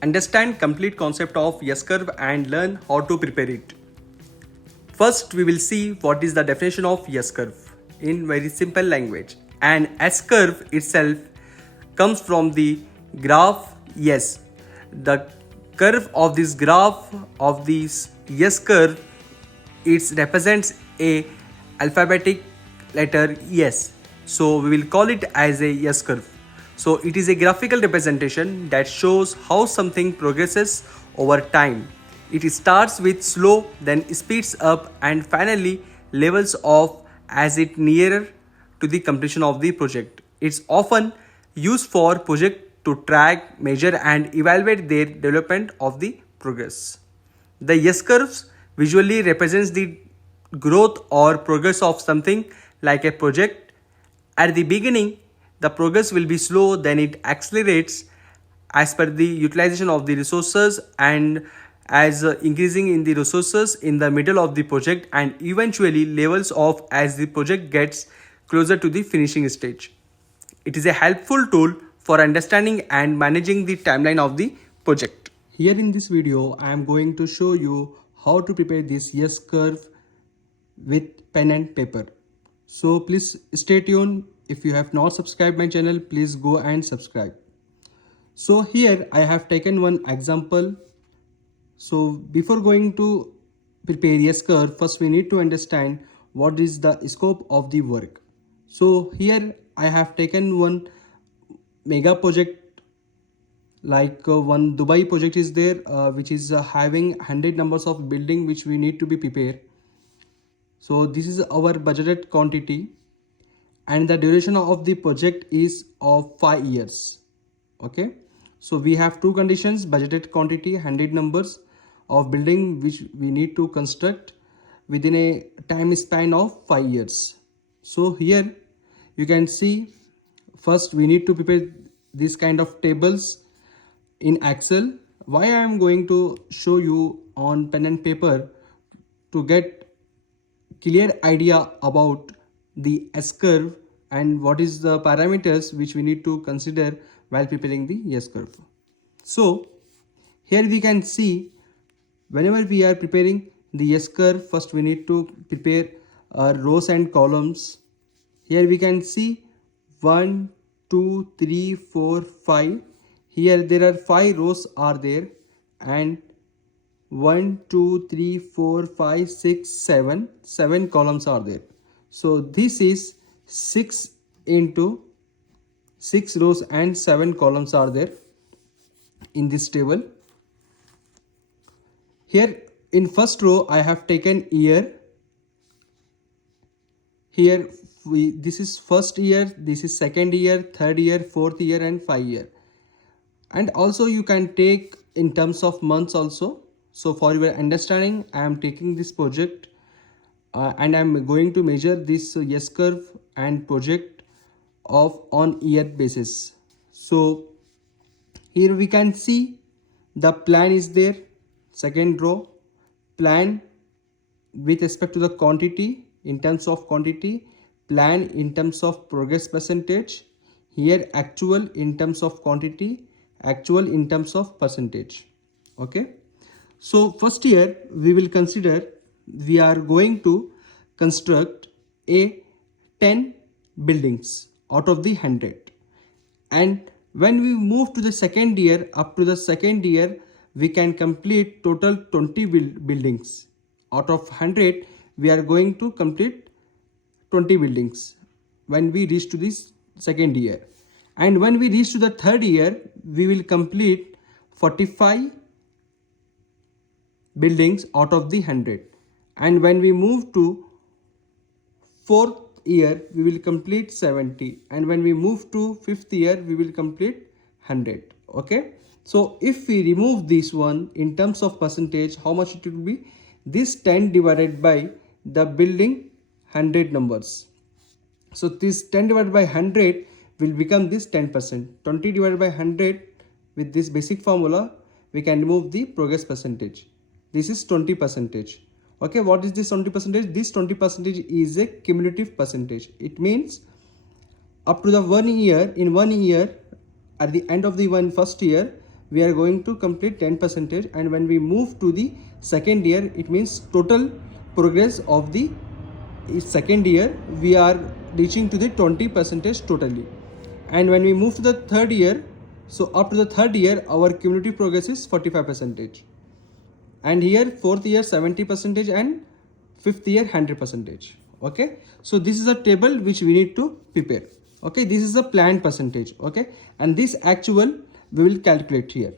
Understand complete concept of S-curve and learn how to prepare it. First, we will see what is the definition of S-curve in very simple language. An S-curve itself comes from the graph S. The curve of this graph of this S-curve, it represents a alphabetic letter S. So we will call it as a S-curve. So it is a graphical representation that shows how something progresses over time. It starts with slow, then speeds up and finally levels off as it nearer to the completion of the project. It's often used for project to track, measure and evaluate their development of the progress. The S-curves visually represents the growth or progress of something like a project. At the beginning, the progress will be slow, then it accelerates as per the utilization of the resources and as increasing in the resources in the middle of the project and eventually levels off as the project gets closer to the finishing stage. It is a helpful tool for understanding and managing the timeline of the project. Here in this video, I am going to show you how to prepare this S-curve with pen and paper. So please stay tuned. If you have not subscribed my channel, please go and subscribe. So here I have taken one example. So before going to prepare S-curve, first we need to understand what is the scope of the work. So here I have taken one mega project, like one Dubai project is there, which is having 100 numbers of building which we need to be prepared. So this is our budgeted quantity and the duration of the project is of 5 years. Okay, so we have two conditions: budgeted quantity, 100 numbers of building which we need to construct within a time span of 5 years. So here you can see, first we need to prepare this kind of tables in Excel. Why I am going to show you on pen and paper? To get clear idea about the S-curve and what is the parameters which we need to consider while preparing the S-curve. So here we can see, whenever we are preparing the S-curve, first we need to prepare rows and columns. Here we can see 1, 2, 3, 4, 5. Here there are 5 rows are there and 1, 2, 3, 4, 5, 6, 7 columns are there. So this is 6 into 6 rows and 7 columns are there in this table. Here in first row I have taken year. Here this is first year, this is second year, third year, fourth year and 5 year. And also you can take in terms of months also. So for your understanding, I am taking this project and I am going to measure this S-curve and project of on year basis. So here we can see the plan is there. Second row, plan with respect to the quantity in terms of quantity, plan in terms of progress percentage. Here actual in terms of quantity, actual in terms of percentage. Okay. So first here we will consider we are going to construct a 10 buildings out of the 100. And when we move to the second year, up to the second year, we can complete total 20 buildings. Out of 100, we are going to complete 20 buildings when we reach to this second year. And when we reach to the third year, we will complete 45 buildings out of the 100. And when we move to fourth year, we will complete 70. And when we move to fifth year, we will complete 100. Okay. So if we remove this one in terms of percentage, how much it will be? This 10 divided by the building 100 numbers. So this 10 divided by 100 will become this 10%. 20 divided by 100, with this basic formula, we can remove the progress percentage. This is 20%. Okay, what is this 20%? This 20% is a cumulative percentage. It means up to the 1 year, in 1 year, at the end of the first year, we are going to complete 10 percentage, and when we move to the second year, it means total progress of the second year we are reaching to the 20 percentage totally. And when we move to the third year, so up to the third year our cumulative progress is 45 percentage, and here fourth year 70 percentage, and fifth year 100 percentage. Okay, so this is a table which we need to prepare. Okay, this is a planned percentage. Okay, and this actual we will calculate here.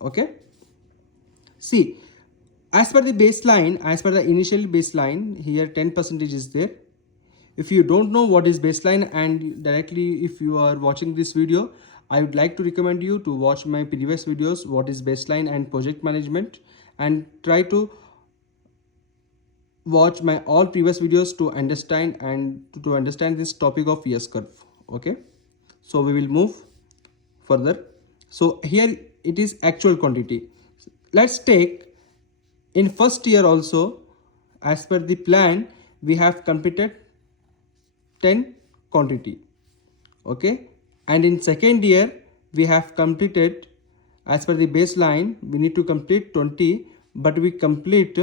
Okay, see, as per the baseline, as per the initial baseline, here 10 percentage is there. If you don't know what is baseline, and directly if you are watching this video, I would like to recommend you to watch my previous videos, what is baseline and project management, and try to watch my all previous videos to understand and to understand this topic of S-curve. Okay, so we will move further. So here it is actual quantity. Let's take in first year also, as per the plan we have completed 10 quantity. Okay, and in second year we have completed, as per the baseline we need to complete 20, but we complete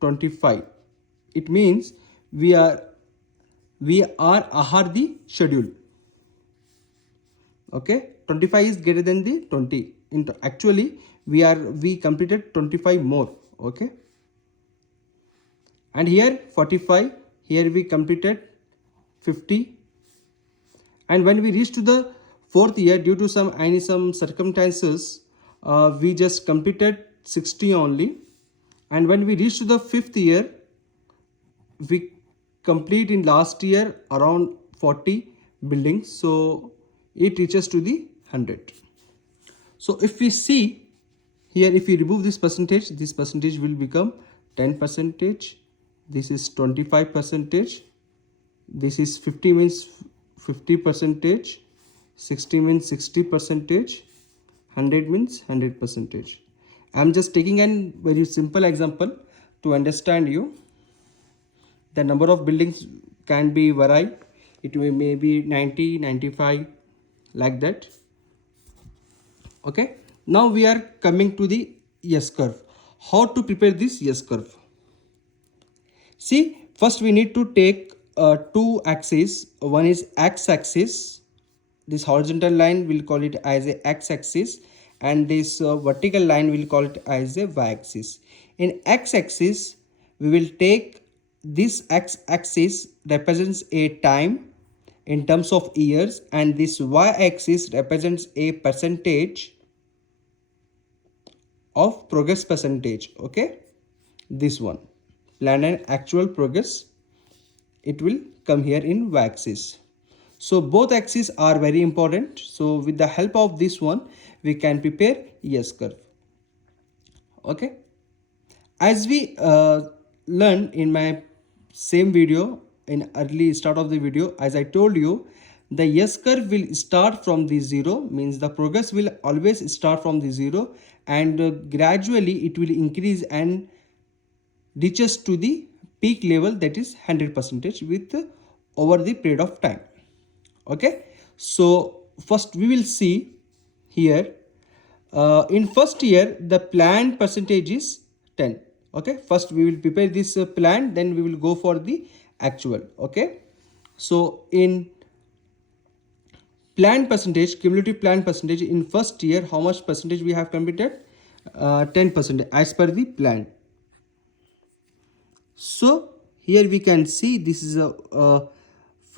25. It means we are ahead the schedule. Okay, 25 is greater than the 20. Actually we completed 25 more. Okay, and here 45, here we completed 50, and when we reach to the fourth year, due to some circumstances, we just completed 60 only, and when we reach to the fifth year, we complete in last year around 40 buildings, so it reaches to the 100. So if we see here, if we remove this percentage will become 10 percentage, this is 25 percentage, this is 50 means 50 percentage, 60 means 60 percentage, 100 means 100 percentage. I am just taking a very simple example to understand you. The number of buildings can be vary. It may be 90, 95, like that. Okay, now we are coming to the S-curve. How to prepare this S-curve? See, first we need to take two axes. One is x-axis. This horizontal line we'll call it as a x-axis, and this vertical line we'll call it as a y-axis. In x-axis we will take this x-axis represents a time in terms of years, and this y-axis represents a percentage of progress percentage. Okay, this one, planned and actual progress, it will come here in y-axis. So both axes are very important. So with the help of this one we can prepare S-curve. Okay, as we learned in my same video, in early start of the video, as I told you, the S-curve will start from the zero, means the progress will always start from the zero, and gradually it will increase and reaches to the peak level, that is 100% with over the period of time. Okay, so first we will see here, in first year the planned percentage is 10. Okay, first we will prepare this plan, then we will go for the actual. Okay, so in planned percentage, cumulative planned percentage, in first year how much percentage we have completed? 10% as per the plan. So here we can see this is a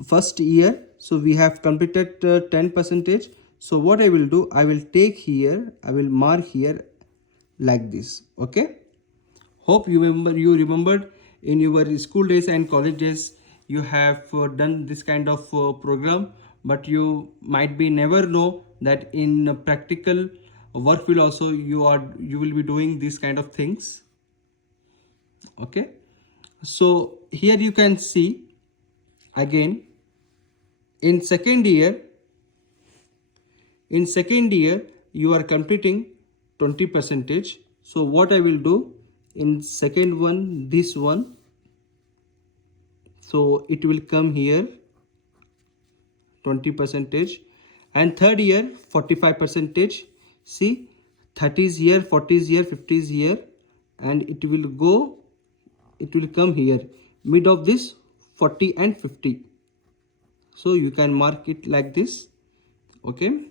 first year, so we have completed 10%. So what I will do, I will take here, I will mark here like this. Okay, hope you remembered in your school days and college days you have done this kind of program, but you might be never know that in practical work will also you will be doing these kind of things. Okay, so here you can see again, in second year you are completing 20%. So what I will do, in second one, this one, so it will come here 20%, and third year 45%. See, 30 is here, 40 is here, 50 is here, and it will come here, mid of this 40 and 50. So you can mark it like this. Okay,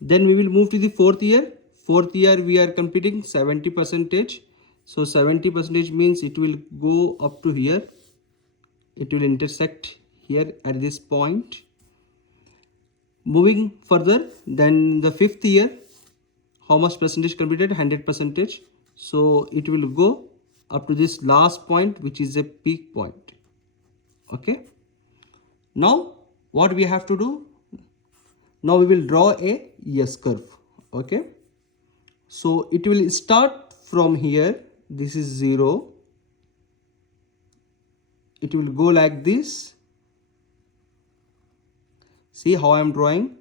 then we will move to the fourth year. Fourth year we are completing 70 percentage. So 70 percentage means it will go up to here, it will intersect here at this point. Moving further, then the fifth year, how much percentage completed? 100 percentage. So it will go up to this last point, which is a peak point. Okay, now what we have to do? Now we will draw a S-curve. Okay, so it will start from here, this is 0, it will go like this. See how I am drawing?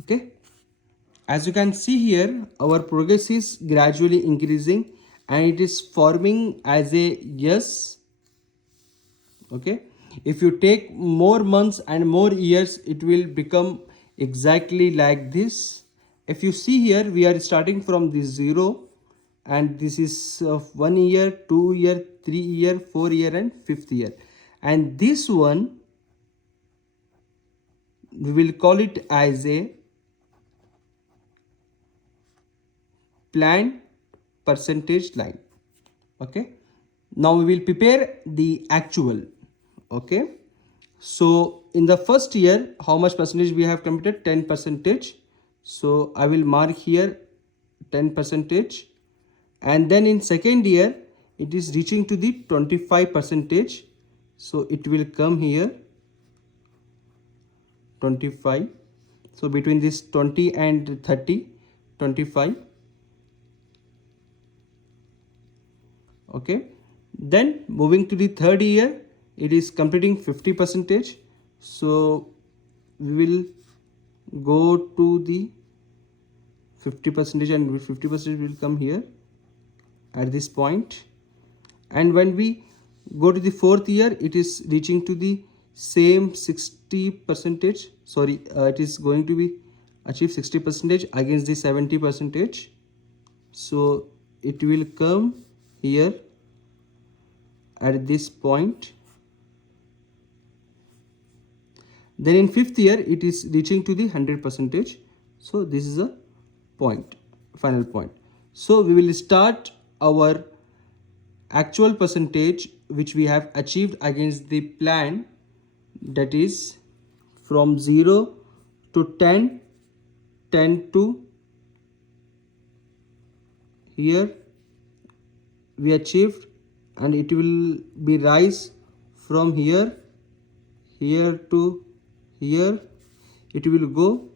Okay, as you can see here, our progress is gradually increasing and it is forming as a S. Okay, if you take more months and more years, it will become exactly like this. If you see here, we are starting from this 0, and this is 1 year, 2 year, 3 year, 4 year and 5th year, and this one we will call it as a planned percentage line. Okay, now we will prepare the actual. Okay, so in the first year, how much percentage we have completed? 10 percentage. So I will mark here 10 percentage, and then in second year it is reaching to the 25 percentage. So it will come here 25. So between this 20 and 30, 25. Okay, then moving to the third year, it is completing 50 percentage. So we will go to the 50 percentage, and 50 percentage will come here at this point. And when we go to the fourth year, it is reaching to the same 60 percentage. Sorry, it is going to be achieve 60 percentage against the 70 percentage. So it will come here at this point. Then in fifth year, it is reaching to the 100 percentage. So this is a point, final point. So we will start our actual percentage which we have achieved against the plan, that is from 0 to 10, 10 to here we achieved, and it will be rise from here to here, it will go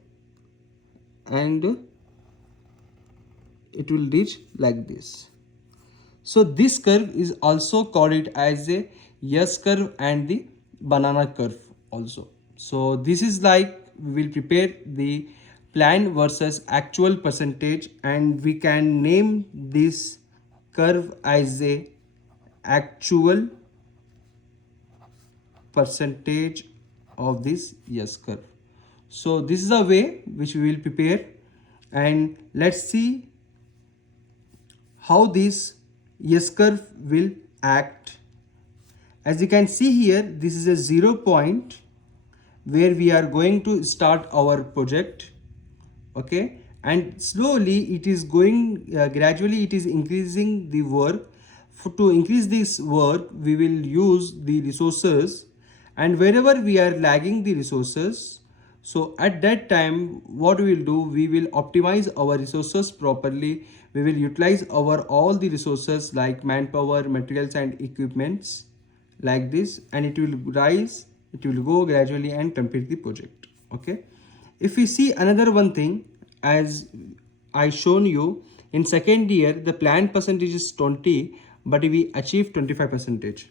and it will reach like this. So this curve is also called it as a S-curve and the banana curve also. So this is like we will prepare the plan versus actual percentage, and we can name this curve as a actual percentage of this S-curve. So this is a way which we will prepare, and let's see how this S-curve will act. As you can see here, this is a 0 point where we are going to start our project. Okay, and slowly it is going gradually it is increasing the work. To increase this work, we will use the resources, and wherever we are lagging the resources, so at that time what we will do, we will optimize our resources properly. We will utilize our all the resources like manpower, materials and equipments like this, and it will rise, it will go gradually and complete the project. Okay, if we see another one thing, as I shown you, in second year the planned percentage is 20, but we achieve 25 percentage.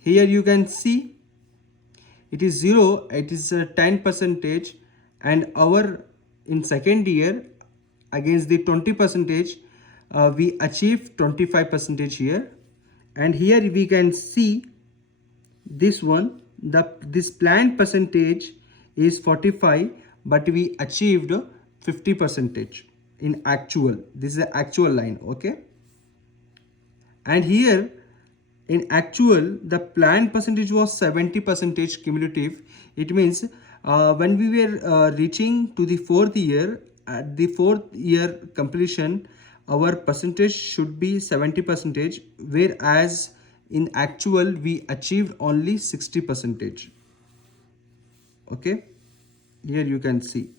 Here you can see it is 0, it is 10 percentage, and our in second year against the 20 percentage we achieve 25 percentage here. And here we can see this one, this planned percentage is 45, but we achieved 50 percentage in actual. This is the actual line, okay? And here in actual the planned percentage was 70 percentage cumulative. It means when we were reaching to the fourth year, at the fourth year completion, our percentage should be 70 percentage, whereas in actual we achieved only 60 percentage. Okay, here you can see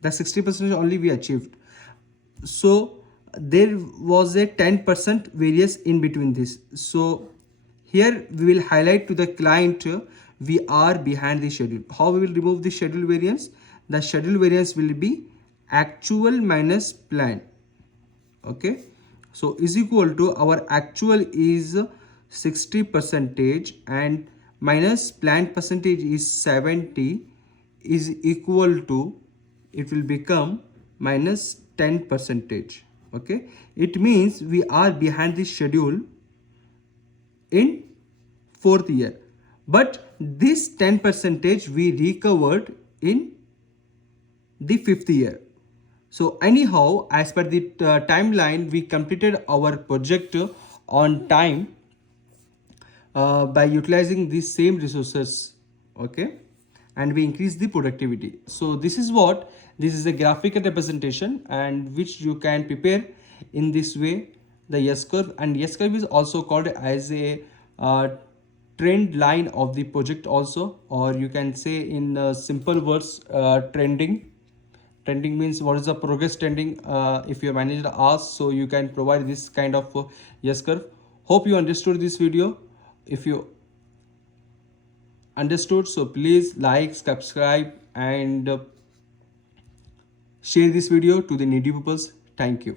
the 60% only we achieved. So there was a 10% variance in between this. So here we will highlight to the client we are behind the schedule. How we will remove the schedule variance? The schedule variance will be actual minus plan. Okay, so is equal to our actual is 60 percentage and minus planned percentage is 70 is equal to, it will become minus 10 percentage. Okay, it means we are behind the schedule in fourth year, but this 10 percentage we recovered in the fifth year. So anyhow, as per the timeline, we completed our project on time by utilizing these same resources. Okay, and we increase the productivity. So this is what, this is a graphical representation and which you can prepare in this way, the S curve. And S curve is also called as a trend line of the project also, or you can say in simple words, trending. Trending means what is the progress trending. If your manager asks, so you can provide this kind of S curve. Hope you understood this video. If you understood, so please like, subscribe and share this video to the needy pupils. Thank you.